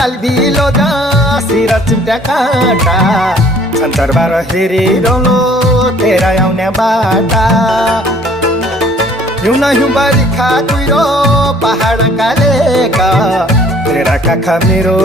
लाल below सिर चुट्या काँटा छन्तरबार हेरिरहलो तेरा आउने बाटा हिउँ न हिउँ बरिखा कुहिरो पहाड कालेका तेरा काखा मेरो